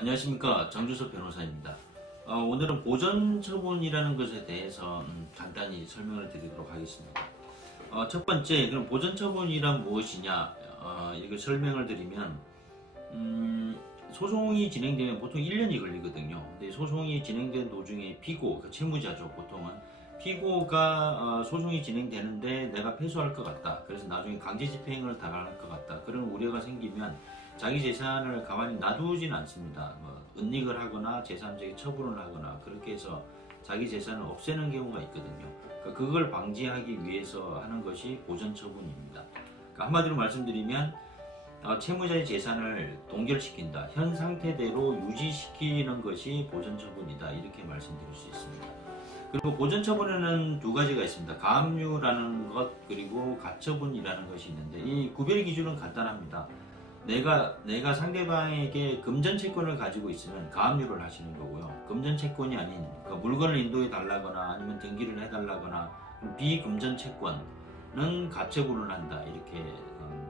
안녕하십니까, 장주섭 변호사입니다. 오늘은 보전처분이라는 것에 대해서 간단히 설명을 드리도록 하겠습니다. 첫 번째, 그럼 보전처분이란 무엇이냐 이렇게 설명을 드리면 소송이 진행되면 보통 1년이 걸리거든요. 근데 소송이 진행된 도중에 피고, 그 채무자죠. 보통은 피고가 소송이 진행되는데 내가 패소할 것 같다, 그래서 나중에 강제집행을 당할 것 같다, 그런 우려가 생기면 자기 재산을 가만히 놔두진 않습니다. 은닉을 하거나 재산적인 처분을 하거나 그렇게 해서 자기 재산을 없애는 경우가 있거든요. 그걸 방지하기 위해서 하는 것이 보전처분입니다. 한마디로 말씀드리면 채무자의 재산을 동결시킨다, 현 상태대로 유지시키는 것이 보전처분이다, 이렇게 말씀드릴 수 있습니다. 그리고 보전처분에는 두 가지가 있습니다. 가압류라는 것, 그리고 가처분이라는 것이 있는데, 이 구별 기준은 간단합니다. 내가 상대방에게 금전채권을 가지고 있으면 가압류를 하시는 거고요. 금전채권이 아닌 물건을 인도해 달라거나 아니면 등기를 해달라거나 비금전채권은 가처분을 한다, 이렇게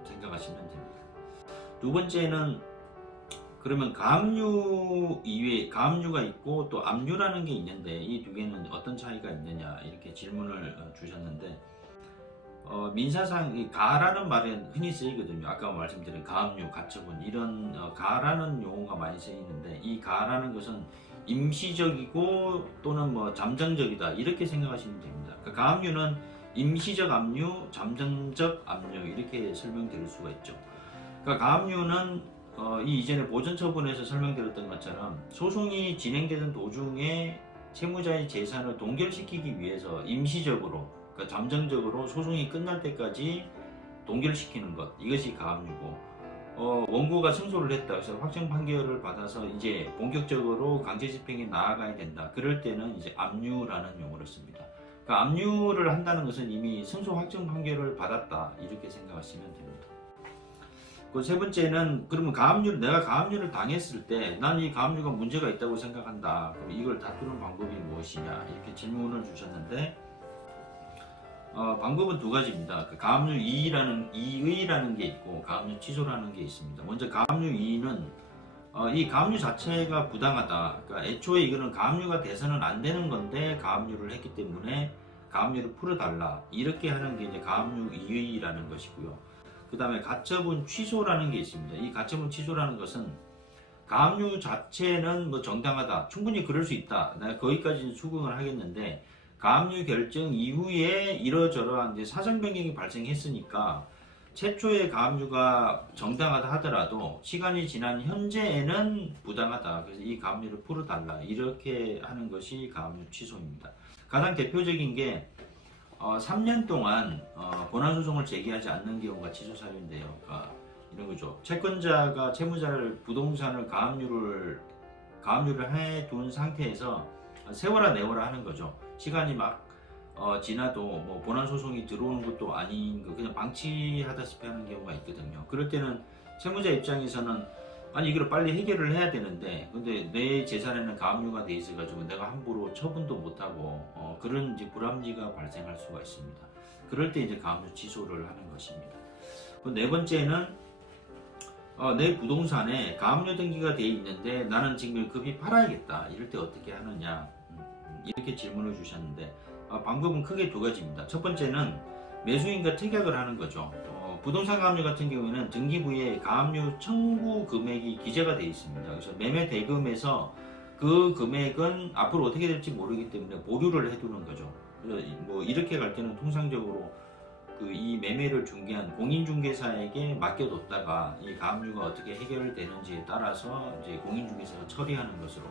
생각하시면 됩니다. 두 번째는, 그러면 가압류 이외에 가압류가 있고 또 압류라는 게 있는데 이 두 개는 어떤 차이가 있느냐, 이렇게 질문을 주셨는데, 민사상 이 가라는 말은 흔히 쓰이거든요. 아까 말씀드린 가압류, 가처분, 이런 가라는 용어가 많이 쓰이는데, 이 가라는 것은 임시적이고 또는 잠정적이다, 이렇게 생각하시면 됩니다. 가압류는 임시적 압류, 잠정적 압류, 이렇게 설명드릴 수가 있죠. 가압류는 이 이전에 보전처분에서 설명드렸던 것처럼 소송이 진행되는 도중에 채무자의 재산을 동결시키기 위해서 임시적으로, 잠정적으로 소송이 끝날 때까지 동결시키는 것, 이것이 가압류고, 원고가 승소를 했다, 그래서 확정 판결을 받아서 이제 본격적으로 강제집행에 나아가야 된다, 그럴 때는 이제 압류라는 용어를 씁니다. 압류를 한다는 것은 이미 승소 확정 판결을 받았다, 이렇게 생각하시면 됩니다. 그 세 번째는, 그러면 내가 가압류를 당했을 때 나는 이 가압류가 문제가 있다고 생각한다, 그럼 이걸 다투는 방법이 무엇이냐, 이렇게 질문을 주셨는데, 방법은 두 가지입니다. 가압류 이의라는 게 있고 가압류 취소라는 게 있습니다. 먼저 가압류 이의는 이 가압류 자체가 부당하다, 애초에 이거는 가압류가 돼서는 안 되는 건데 가압류를 했기 때문에 가압류를 풀어달라, 이렇게 하는 게 이제 가압류 이의라는 것이고요. 그 다음에 가처분 취소라는 게 있습니다. 이 가처분 취소라는 것은 가압류 자체는 정당하다, 충분히 그럴 수 있다, 내가 거기까지는 수긍을 하겠는데, 가압류 결정 이후에 이러저러한 이제 사정 변경이 발생했으니까 최초의 가압류가 정당하다 하더라도 시간이 지난 현재에는 부당하다, 그래서 이 가압류를 풀어달라, 이렇게 하는 것이 가압류 취소입니다. 가장 대표적인 게 3년 동안 본안소송을 제기하지 않는 경우가 취소 사유인데요. 이런 거죠. 채권자가 채무자를 부동산을 가압류를 해둔 상태에서 세워라 내워라 하는 거죠. 시간이 막 지나도 본안소송이 들어오는 것도 아닌 거, 그냥 방치하다시피 하는 경우가 있거든요. 그럴 때는 채무자 입장에서는 아니 이걸 빨리 해결을 해야 되는데, 근데 내 재산에는 가압류가 돼 있어가지고 내가 함부로 처분도 못하고 그런 이제 불합리가 발생할 수가 있습니다. 그럴 때 이제 가압류 취소를 하는 것입니다. 네 번째는 내 부동산에 가압류 등기가 돼 있는데 나는 지금 급히 팔아야겠다, 이럴 때 어떻게 하느냐, 이렇게 질문을 주셨는데, 방법은 크게 두 가지입니다. 첫 번째는 매수인과 특약을 하는 거죠. 부동산 가압류 같은 경우에는 등기부에 가압류 청구 금액이 기재가 되어 있습니다. 그래서 매매 대금에서 그 금액은 앞으로 어떻게 될지 모르기 때문에 보류를 해두는 거죠. 그래서 이렇게 갈 때는 통상적으로 이 매매를 중개한 공인중개사에게 맡겨뒀다가 이 가압류가 어떻게 해결되는지에 따라서 이제 공인중개사가 처리하는 것으로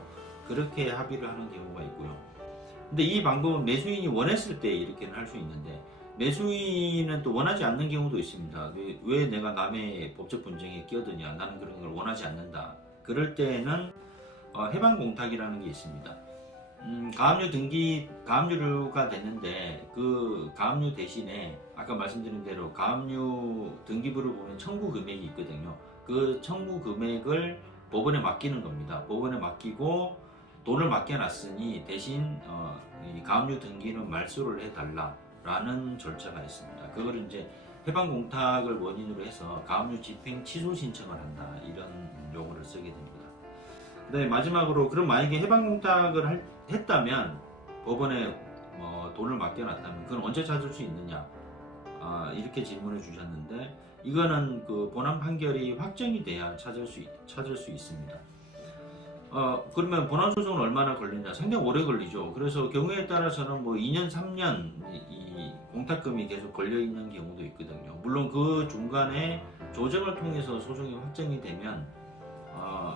그렇게 합의를 하는 경우가 있고요. 근데 이 방법은 매수인이 원했을 때 이렇게는 할 수 있는데, 매수인은 또 원하지 않는 경우도 있습니다. 왜 내가 남의 법적 분쟁에 끼어드냐, 나는 그런 걸 원하지 않는다. 그럴 때는 해방공탁이라는 게 있습니다. 가압류가 됐는데 그 가압류 대신에 아까 말씀드린 대로 가압류 등기부를 보면 청구 금액이 있거든요. 그 청구 금액을 법원에 맡기는 겁니다. 법원에 맡기고 돈을 맡겨놨으니 대신 이 가압류 등기는 말소를 해달라라는 절차가 있습니다. 그걸 이제 해방공탁을 원인으로 해서 가압류 집행 취소 신청을 한다, 이런 용어를 쓰게 됩니다. 그다음에 마지막으로 그럼 만약에 해방공탁을 했다면 법원에 돈을 맡겨놨다면 그건 언제 찾을 수 있느냐? 이렇게 질문을 주셨는데 이거는 그 본안 판결이 확정이 돼야 찾을 수 있습니다. 그러면 본안 소송은 얼마나 걸리냐? 상당히 오래 걸리죠. 그래서 경우에 따라서는 뭐 2년, 3년 이 공탁금이 계속 걸려 있는 경우도 있거든요. 물론 그 중간에 조정을 통해서 소송이 확정이 되면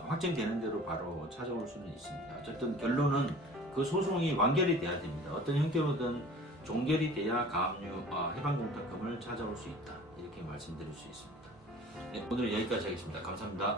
확정되는 대로 바로 찾아올 수는 있습니다. 어쨌든 결론은 그 소송이 완결이 돼야 됩니다. 어떤 형태로든 종결이 돼야 가압류 해방공탁금을 찾아올 수 있다. 이렇게 말씀드릴 수 있습니다. 네, 오늘 여기까지 하겠습니다. 감사합니다.